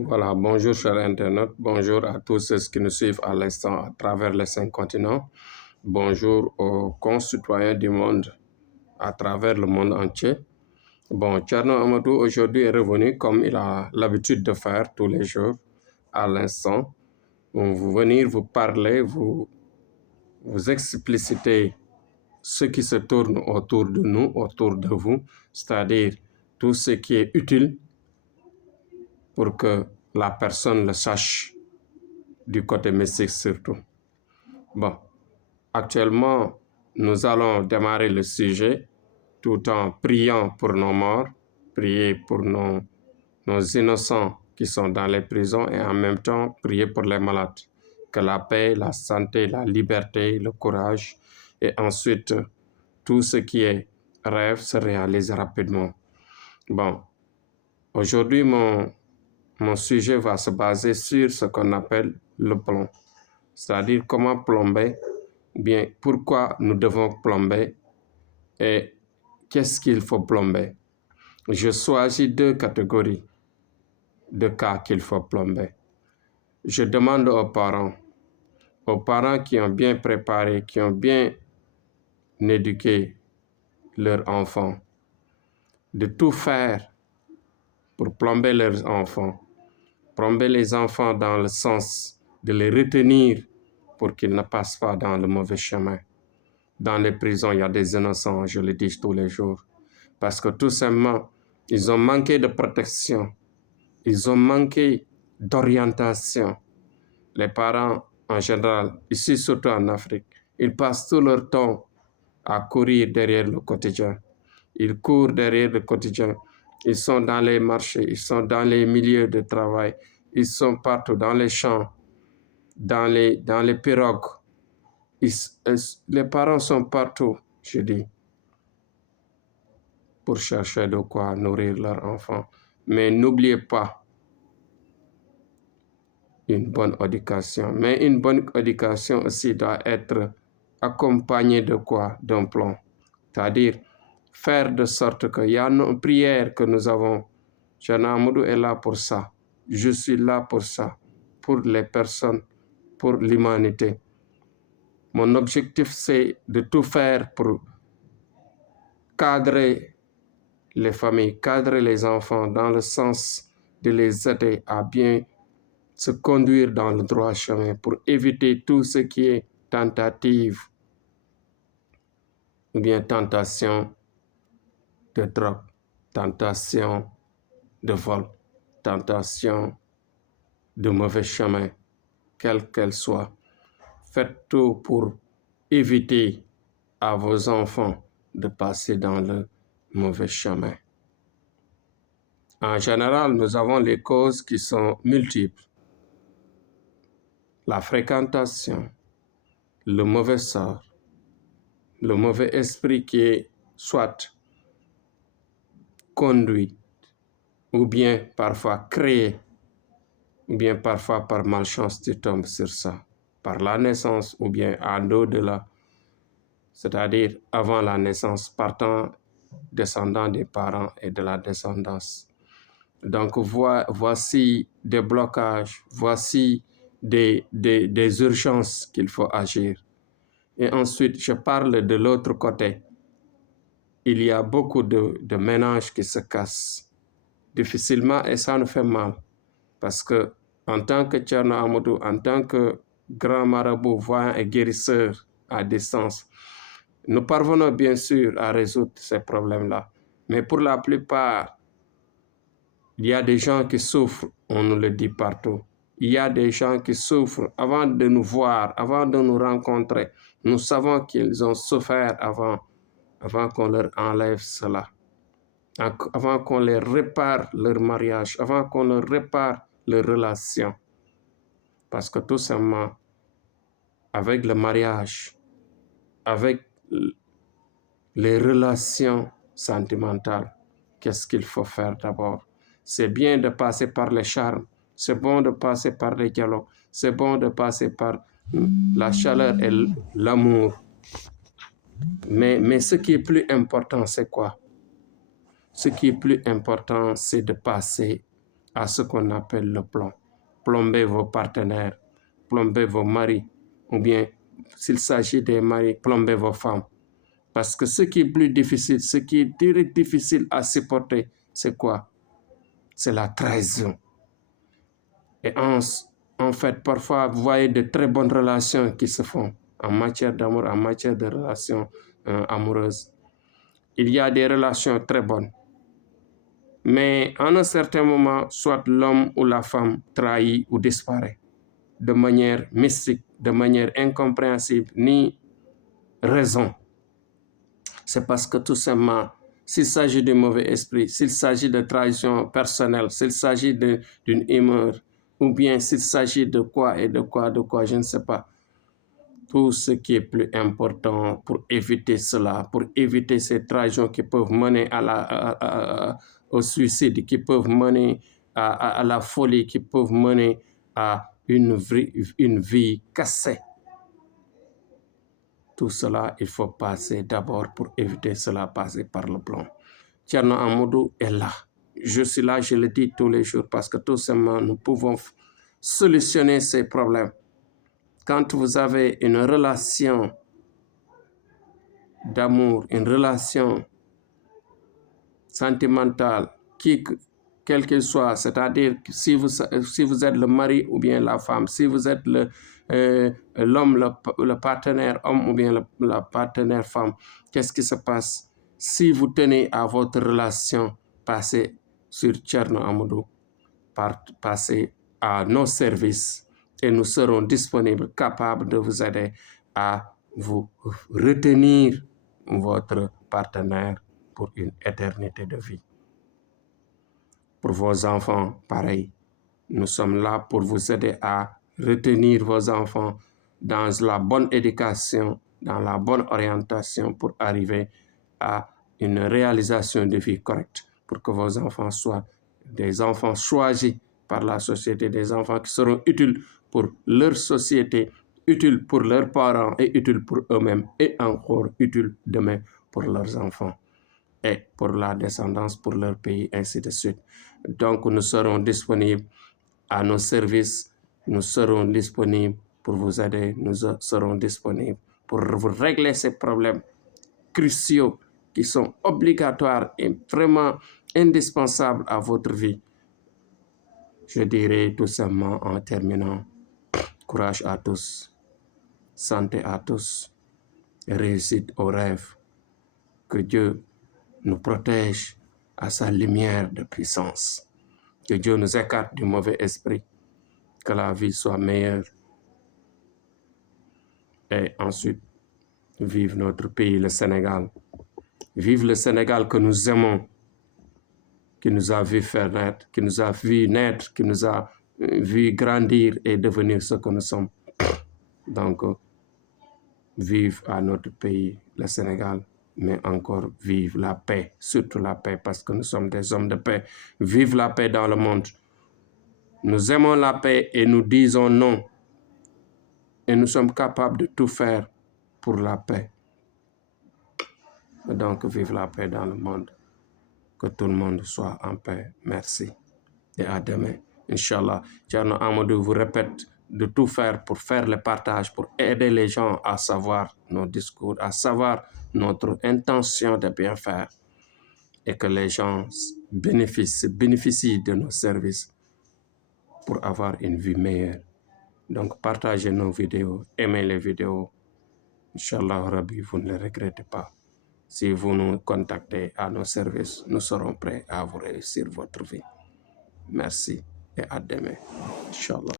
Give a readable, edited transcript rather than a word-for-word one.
Voilà, bonjour chers internautes, bonjour à tous ceux qui nous suivent à l'instant à travers les 5 continents. Bonjour aux concitoyens du monde à travers le monde entier. Bon, Thierno Amadou aujourd'hui est revenu comme il a l'habitude de faire tous les jours à l'instant. Vous venir vous parler, vous expliciter ce qui se tourne autour de nous, autour de vous, c'est-à-dire tout ce qui est utile pour que la personne le sache, du côté mystique surtout. Bon, actuellement, nous allons démarrer le sujet tout en priant pour nos morts, prier pour nos innocents qui sont dans les prisons et en même temps prier pour les malades. Que la paix, la santé, la liberté, le courage et ensuite tout ce qui est rêve se réalise rapidement. Bon, aujourd'hui, mon sujet va se baser sur ce qu'on appelle le plomb, c'est-à-dire comment plomber, bien pourquoi nous devons plomber et qu'est-ce qu'il faut plomber. Je choisis 2 catégories de cas qu'il faut plomber. Je demande aux parents qui ont bien préparé, qui ont bien éduqué leurs enfants, de tout faire pour plomber leurs enfants. Plomber les enfants dans le sens de les retenir pour qu'ils ne passent pas dans le mauvais chemin. Dans les prisons, il y a des innocents, je le dis tous les jours. Parce que tout simplement, ils ont manqué de protection. Ils ont manqué d'orientation. Les parents, en général, ici surtout en Afrique, ils passent tout leur temps à courir derrière le quotidien. Ils courent derrière le quotidien. Ils sont dans les marchés, ils sont dans les milieux de travail, ils sont partout, dans les champs, dans les pirogues. Les parents sont partout, je dis, pour chercher de quoi nourrir leurs enfants. Mais n'oubliez pas une bonne éducation. Mais une bonne éducation aussi doit être accompagnée de quoi? D'un plan. C'est-à-dire faire de sorte qu'il y a une prière que nous avons. Thierno Amadou est là pour ça. Je suis là pour ça. Pour les personnes, pour l'humanité. Mon objectif, c'est de tout faire pour cadrer les familles, cadrer les enfants dans le sens de les aider à bien se conduire dans le droit chemin pour éviter tout ce qui est tentative ou bien tentation de drogue, tentation de vol, tentation de mauvais chemin, quelle qu'elle soit. Faites tout pour éviter à vos enfants de passer dans le mauvais chemin. En général, nous avons les causes qui sont multiples. La fréquentation, le mauvais sort, le mauvais esprit qui est soit conduit ou bien parfois créé, ou bien parfois par malchance tu tombes sur ça, par la naissance ou bien en au-delà, c'est-à-dire avant la naissance, partant, descendant des parents et de la descendance. Donc voici des blocages, voici des urgences qu'il faut agir. Et ensuite, je parle de l'autre côté. Il y a beaucoup de ménages qui se cassent difficilement et ça nous fait mal. Parce que en tant que Thierno Amadou, en tant que grand marabout, voyant et guérisseur à distance, nous parvenons bien sûr à résoudre ces problèmes-là. Mais pour la plupart, il y a des gens qui souffrent, on nous le dit partout. Il y a des gens qui souffrent avant de nous voir, avant de nous rencontrer. Nous savons qu'ils ont souffert avant qu'on leur enlève cela. Avant qu'on leur répare leur mariage, avant qu'on leur répare leurs relations. Parce que tout simplement, avec le mariage, avec les relations sentimentales, qu'est-ce qu'il faut faire d'abord? C'est bien de passer par les charmes, c'est bon de passer par les dialogues, c'est bon de passer par la chaleur et l'amour. Mais ce qui est plus important, c'est quoi? Ce qui est plus important, c'est de passer à ce qu'on appelle le plomb. Plombez vos partenaires, plombez vos maris, ou bien s'il s'agit des maris, plombez vos femmes. Parce que ce qui est plus difficile, ce qui est difficile à supporter, c'est quoi? C'est la trahison. Et en fait, parfois, vous voyez de très bonnes relations qui se font en matière d'amour, en matière de relations amoureuses. Il y a des relations très bonnes. Mais en un certain moment, soit l'homme ou la femme trahit ou disparaît de manière mystique, de manière incompréhensible, ni raison. C'est parce que tout simplement, s'il s'agit de mauvais esprit, s'il s'agit de trahison personnelle, s'il s'agit d'une humeur, ou bien s'il s'agit de quoi et de quoi, je ne sais pas. Tout ce qui est plus important pour éviter cela, pour éviter ces trahisons qui peuvent mener au suicide, qui peuvent mener à la folie, qui peuvent mener à une vie cassée. Tout cela, il faut passer d'abord pour éviter cela, passer par le plomb. Thierno Amadou est là. Je suis là, je le dis tous les jours, parce que tout simplement, nous pouvons solutionner ces problèmes. Quand vous avez une relation d'amour, une relation sentimentale, quelle qu'elle soit, c'est-à-dire si vous êtes le mari ou bien la femme, si vous êtes l'homme, le partenaire homme ou bien la partenaire femme, qu'est-ce qui se passe? Si vous tenez à votre relation, passez sur Thierno Amadou, passez à nos services et nous serons disponibles, capables de vous aider à vous retenir votre partenaire pour une éternité de vie. Pour vos enfants, pareil. Nous sommes là pour vous aider à retenir vos enfants dans la bonne éducation, dans la bonne orientation pour arriver à une réalisation de vie correcte, pour que vos enfants soient des enfants choisis par la société, des enfants qui seront utiles pour leur société, utiles pour leurs parents et utiles pour eux-mêmes et encore utiles demain pour leurs enfants et pour la descendance, pour leur pays, ainsi de suite. Donc, nous serons disponibles à nos services, nous serons disponibles pour vous aider, nous serons disponibles pour vous régler ces problèmes cruciaux qui sont obligatoires et vraiment indispensables à votre vie. Je dirais tout simplement en terminant, courage à tous, santé à tous, réussite aux rêves, que Dieu nous protège à sa lumière de puissance, que Dieu nous écarte du mauvais esprit, que la vie soit meilleure. Et ensuite, vive notre pays, le Sénégal. Vive le Sénégal que nous aimons, qui nous a vu faire naître, qui nous a vu naître, qui nous a vu grandir et devenir ce que nous sommes. Donc, vive à notre pays, le Sénégal, mais encore vive la paix, surtout la paix, parce que nous sommes des hommes de paix. Vive la paix dans le monde. Nous aimons la paix et nous disons non. Et nous sommes capables de tout faire pour la paix. Donc, vive la paix dans le monde. Que tout le monde soit en paix. Merci. Et à demain. Inch'Allah. Thierno Amadou vous répète de tout faire pour faire le partage, pour aider les gens à savoir nos discours, à savoir notre intention de bien faire. Et que les gens bénéficient de nos services pour avoir une vie meilleure. Donc, partagez nos vidéos, aimez les vidéos. Inch'Allah Rabbi, vous ne le regrettez pas. Si vous nous contactez à nos services, nous serons prêts à vous réussir votre vie. Merci et à demain. Inch'Allah.